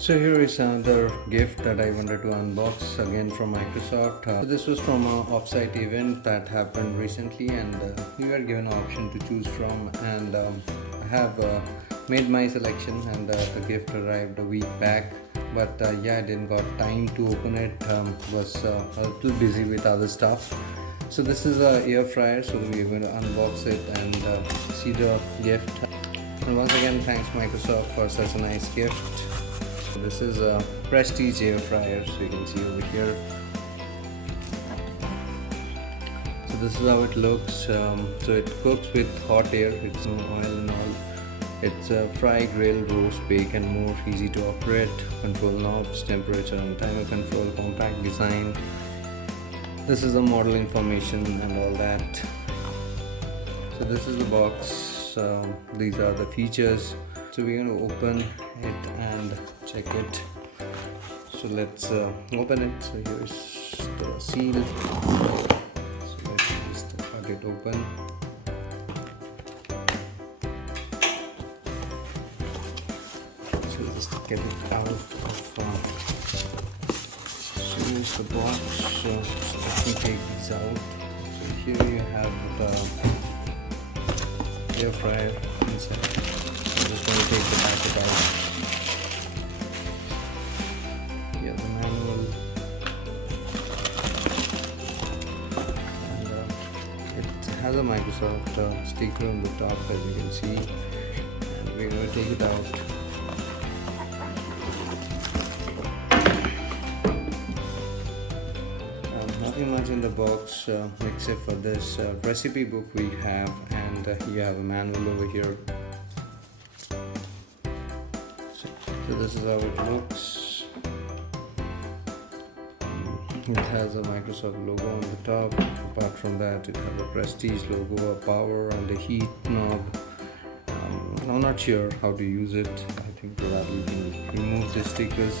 So here is another gift that I wanted to unbox again from Microsoft. So this was from an offsite event that happened recently, and we were given an option to choose from, and I have made my selection, and the gift arrived a week back. But yeah, I didn't got time to open it. Was a little busy with other stuff. So this is a air fryer. So we're going to unbox it and see the gift. And once again, thanks Microsoft for such a nice gift. This is a prestige air fryer, so you can see over here. So this is how it looks. So it cooks with hot air, it's no oil and all. It's a fry, grill, roast, bake and more, easy to operate. Control knobs, temperature and timer control, compact design. This is the model information and all that. So this is the box. These are the features. So we're going to open it and check it. So let's open it. So here's the seal. So let's just cut it open. So just get it out of so here's the box. So let me take these out. So here you have the air fryer inside. I'm just going to take the packet out. Yeah, the manual. And it has a Microsoft sticker on the top, as you can see. And we're going to take it out. Nothing much in the box except for this recipe book we have, and you have a manual over here. So this is how it looks. It has a Microsoft logo on the top. Apart from that, it has a Prestige logo, a power and a heat knob. I'm not sure how to use it. I think probably you can remove the stickers.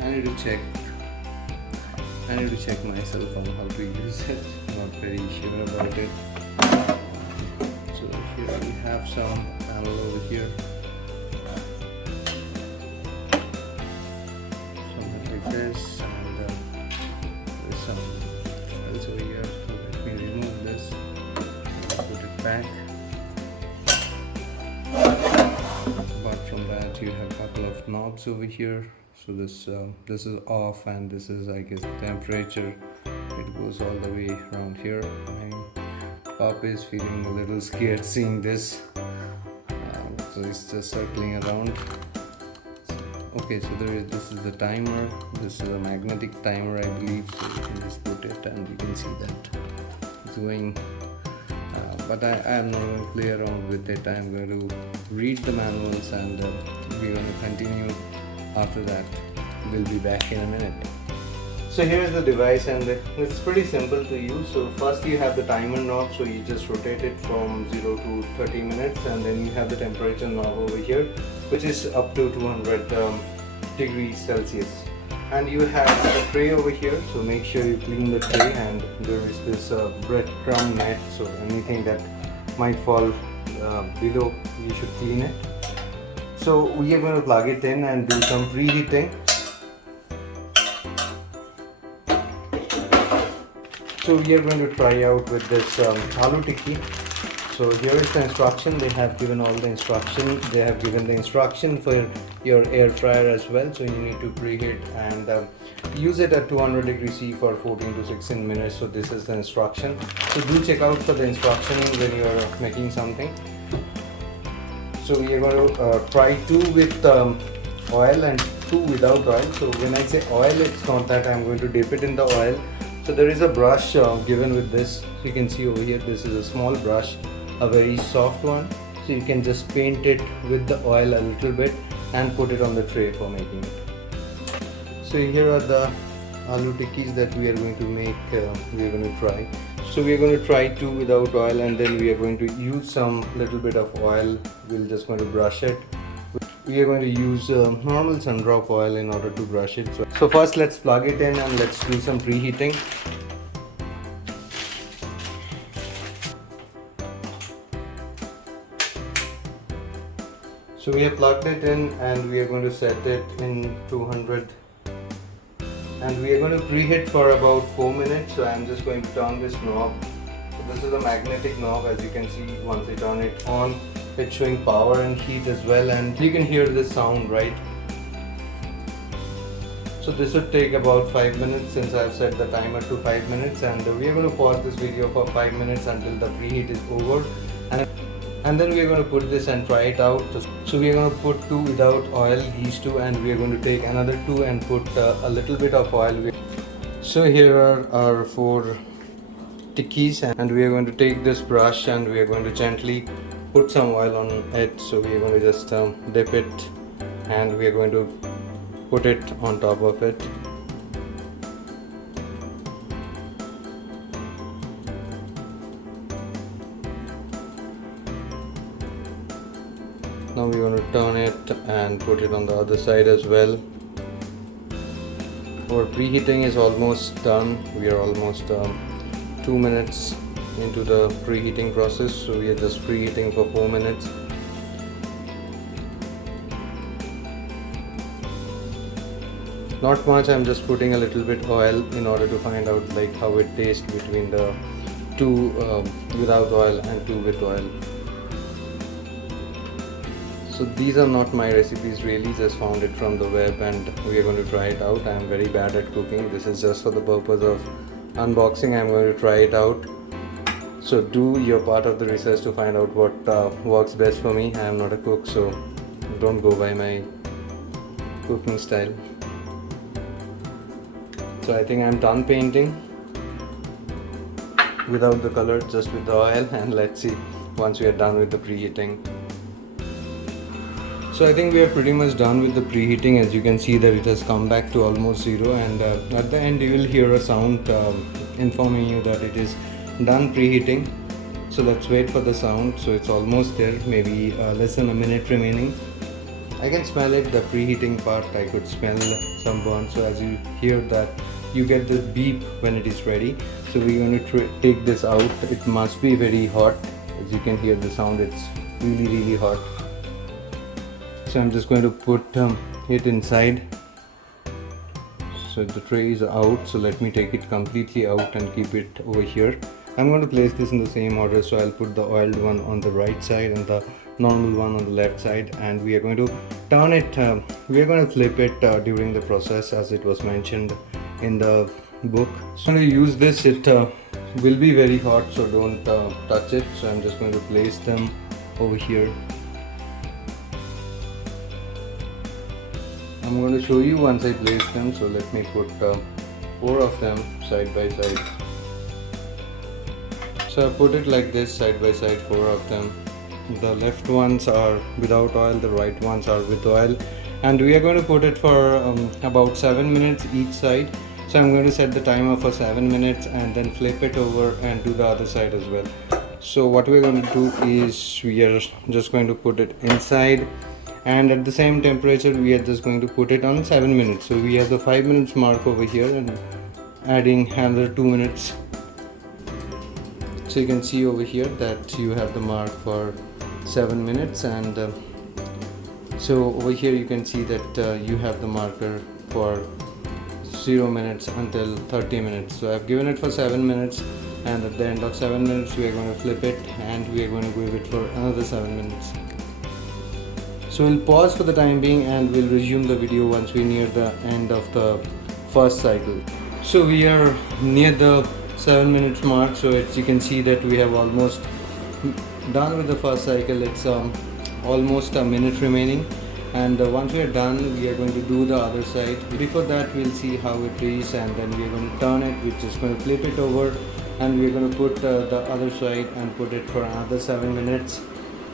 I need to check myself on how to use it. I'm not very sure about it. So here we have some panel over here. This, and there's some else over here. So let me remove this and put it back. Apart from that, you have a couple of knobs over here. So this is off, and this is, I guess, temperature. It goes all the way around here. My pup is feeling a little scared seeing this, so it's just circling around. Okay, so this is the timer. This is a magnetic timer, I believe. So you can just put it and you can see that it's going. But I am not going to play around with it. I am going to read the manuals, and we're going to continue after that. We'll be back in a minute. So here is the device, and it's pretty simple to use. So first you have the timer knob, so you just rotate it from 0 to 30 minutes, and then you have the temperature knob over here, which is up to 200 degrees Celsius. And you have a tray over here, so make sure you clean the tray, and there is this breadcrumb net, so anything that might fall below, you should clean it. So we are going to plug it in and do some preheating. So we are going to try out with this aloo tikki. So here is the instruction. They have given all the instruction. They have given the instruction for your air fryer as well. So you need to preheat and use it at 200 degrees C for 14 to 16 minutes. So this is the instruction. So do check out for the instruction when you are making something. So we are going to try 2 with oil and 2 without oil. So when I say oil, it's not that I'm going to dip it in the oil. So there is a brush given with this. So you can see over here, this is a small brush, a very soft one. So you can just paint it with the oil a little bit and put it on the tray for making it. So here are the aloo tikkis that we are going to make, we are going to try. So we are going to try 2 without oil, and then we are going to use some little bit of oil. We're just going to brush it. We are going to use normal sun-drop oil in order to brush it. So first let's plug it in and let's do some preheating. So we have plugged it in and we are going to set it in 200 and we are going to preheat for about 4 minutes. So I am just going to turn this knob. So this is a magnetic knob, as you can see. Once I turn it on, it's showing power and heat as well, and you can hear this sound, right? So this would take about 5 minutes since I've set the timer to 5 minutes, and we are going to pause this video for 5 minutes until the preheat is over, and then we are going to put this and try it out. So we are going to put 2 without oil, these 2, and we are going to take another 2 and put a little bit of oil. So here are our 4 tikis, and we are going to take this brush and we are going to gently put some oil on it. So we are going to just dip it and we are going to put it on top of it. Now we are going to turn it and put it on the other side as well. Our preheating is almost done. We are almost 2 minutes into the preheating process, so we are just preheating for 4 minutes. Not much, I'm just putting a little bit oil in order to find out like how it tastes between the 2 without oil and 2 with oil. So these are not my recipes really, just found it from the web and we are going to try it out. I am very bad at cooking. This is just for the purpose of unboxing. I am going to try it out. So do your part of the research to find out what works best for me. I am not a cook, so don't go by my cooking style. So I think I'm done painting without the color, just with the oil, and let's see once we are done with the preheating. So I think we are pretty much done with the preheating. As you can see that it has come back to almost 0, and at the end you will hear a sound informing you that it is done preheating. So let's wait for the sound. So it's almost there, maybe less than a minute remaining. I can smell it, the preheating part. I could smell some burn. So as you hear that, you get the beep when it is ready. So we're going to take this out. It must be very hot. As you can hear the sound, it's really hot. So I'm just going to put it inside. So the tray is out, so let me take it completely out and keep it over here. I'm going to place this in the same order, so I'll put the oiled one on the right side and the normal one on the left side, and we are going to turn it, we are going to flip it during the process as it was mentioned in the book. So I'm going to use this, it will be very hot, so don't touch it. So I'm just going to place them over here. I'm going to show you once I place them, so let me put 4 of them side by side. So I put it like this, side by side, 4 of them. The left ones are without oil, the right ones are with oil, and we are going to put it for about 7 minutes each side. So I'm going to set the timer for 7 minutes and then flip it over and do the other side as well. So what we're going to do is we are just going to put it inside, and at the same temperature we are just going to put it on 7 minutes. So we have the 5 minutes mark over here and adding another 2 minutes. So you can see over here that you have the mark for 7 minutes, and so over here you can see that you have the marker for 0 minutes until 30 minutes. So I've given it for 7 minutes, and at the end of 7 minutes we are going to flip it and we are going to give it for another 7 minutes. So we'll pause for the time being and we'll resume the video once we near the end of the first cycle. So we are near the 7 minutes mark, so as you can see that we have almost done with the first cycle. It's almost a minute remaining, and once we are done we are going to do the other side. Before that we'll see how it is, and then we are going to turn it. We're just going to flip it over and we're going to put the other side and put it for another 7 minutes.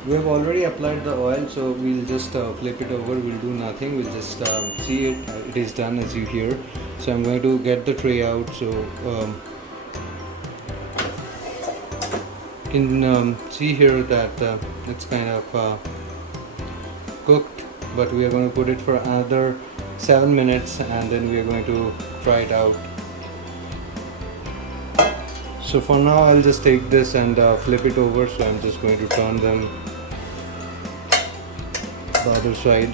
We have already applied the oil, so we'll just flip it over. We'll do nothing, we'll just see it is done, as you hear. So I'm going to get the tray out. So you can see here that it's kind of cooked, but we are going to put it for another 7 minutes and then we are going to try it out. So for now I'll just take this and flip it over. So I'm just going to turn them. the other side.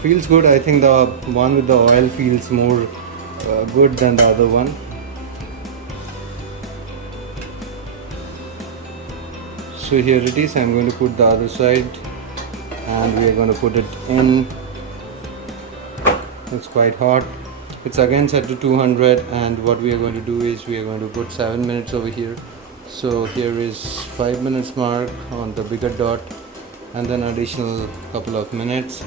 Feels good. I think the one with the oil feels more good than the other one. So here it is. I'm going to put the other side and we are going to put it in. It's quite hot. It's again set to 200, and what we are going to do is we are going to put 7 minutes over here. So here is 5 minutes mark on the bigger dot, and then additional couple of minutes.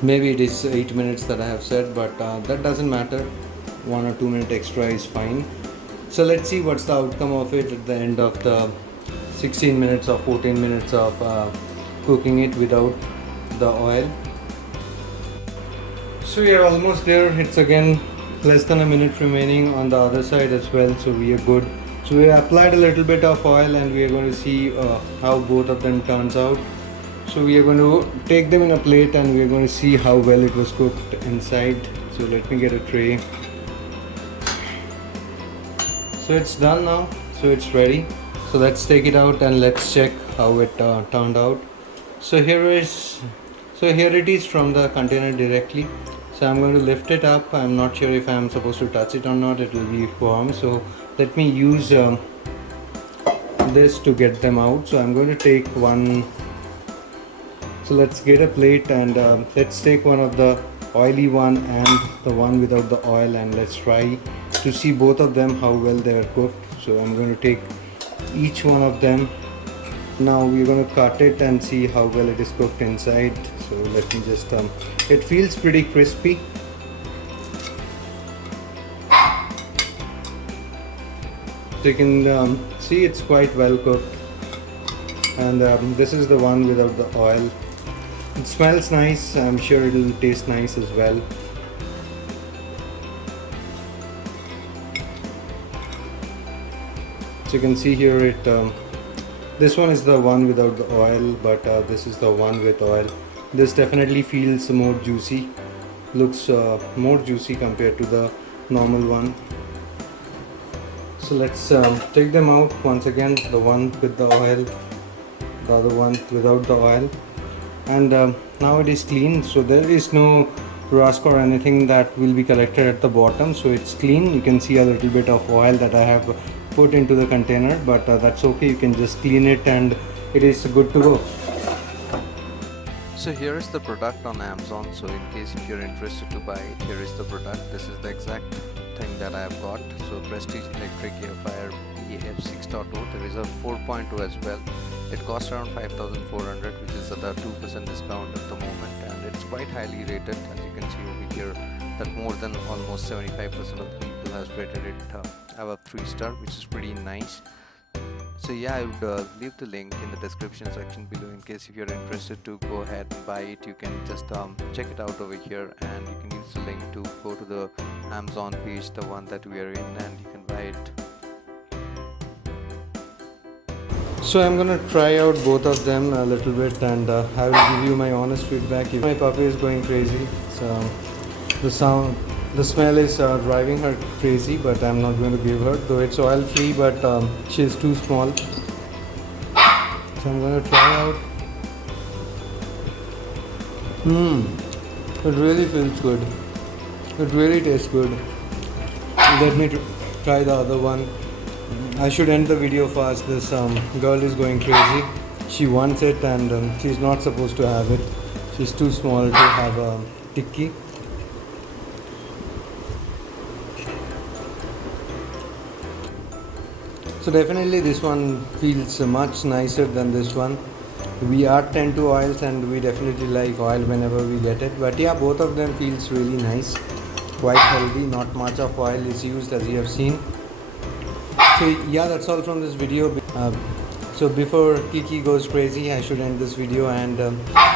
Maybe it is 8 minutes that I have said, but that doesn't matter. 1 or 2 minute extra is fine. So let's see what's the outcome of it at the end of the 16 minutes or 14 minutes of cooking it without the oil. So we are almost there. It's again less than a minute remaining on the other side as well, so we are good. So we applied a little bit of oil and we are going to see how both of them turns out. So we are going to take them in a plate and we are going to see how well it was cooked inside. So let me get a tray. So it's done now, so it's ready. So let's take it out and let's check how it turned out. So here it is from the container directly. So I'm going to lift it up. I'm not sure if I'm supposed to touch it or not. It will be warm. So let me use this to get them out. So I'm going to take one. So let's get a plate and let's take one of the oily one and the one without the oil, and let's try to see both of them how well they are cooked. So I'm going to take each one of them. Now we're going to cut it and see how well it is cooked inside. So let me just it feels pretty crispy. So you can see it's quite well cooked, and this is the one without the oil. It smells nice. I'm sure it will taste nice as well. So you can see here it this one is the one without the oil, but this is the one with oil. This definitely feels more juicy, looks more juicy compared to the normal one. So let's take them out once again, the one with the oil, the other one without the oil, and now it is clean. So there is no rust or anything that will be collected at the bottom, so it's clean. You can see a little bit of oil that I have put into the container, but that's okay. You can just clean it and it is good to go. So here is the product on Amazon. So in case if you're interested to buy it, here is the product. This is the exact thing that I have got. So Prestige Electric Air Fryer PAF 6.0. There is a 4.0 as well. It costs around 5,400, which is at a 2% discount at the moment, and it's quite highly rated. As you can see over here, that more than almost 75% of the people has rated it above 3-star, which is pretty nice. So yeah, I would leave the link in the description section below in case if you're interested to go ahead and buy it. You can just check it out over here, and you can use the link to go to the Amazon page, the one that we are in, and you can buy it. So I'm gonna try out both of them a little bit, and I will give you my honest feedback. If my puppy is going crazy, so the smell is driving her crazy, but I'm not going to give her, though it's oil free, but she is too small. So I'm going to try out. It really feels good. It really tastes good. Let me try the other one. I should end the video fast. This girl is going crazy. She wants it, and she's not supposed to have it. She's too small to have a tikki. So definitely this one feels much nicer than this one. We are tend to oils, and we definitely like oil whenever we get it. But yeah, both of them feels really nice. Quite healthy, not much of oil is used, as you have seen. So yeah, that's all from this video. So before Kiki goes crazy, I should end this video and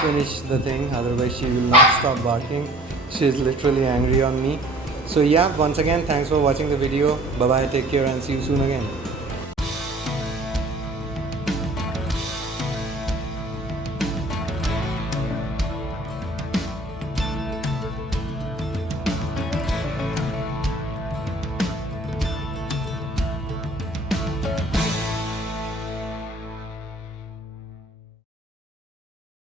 finish the thing. Otherwise she will not stop barking. She is literally angry on me. So yeah, once again, thanks for watching the video. Bye bye, take care, and see you soon again.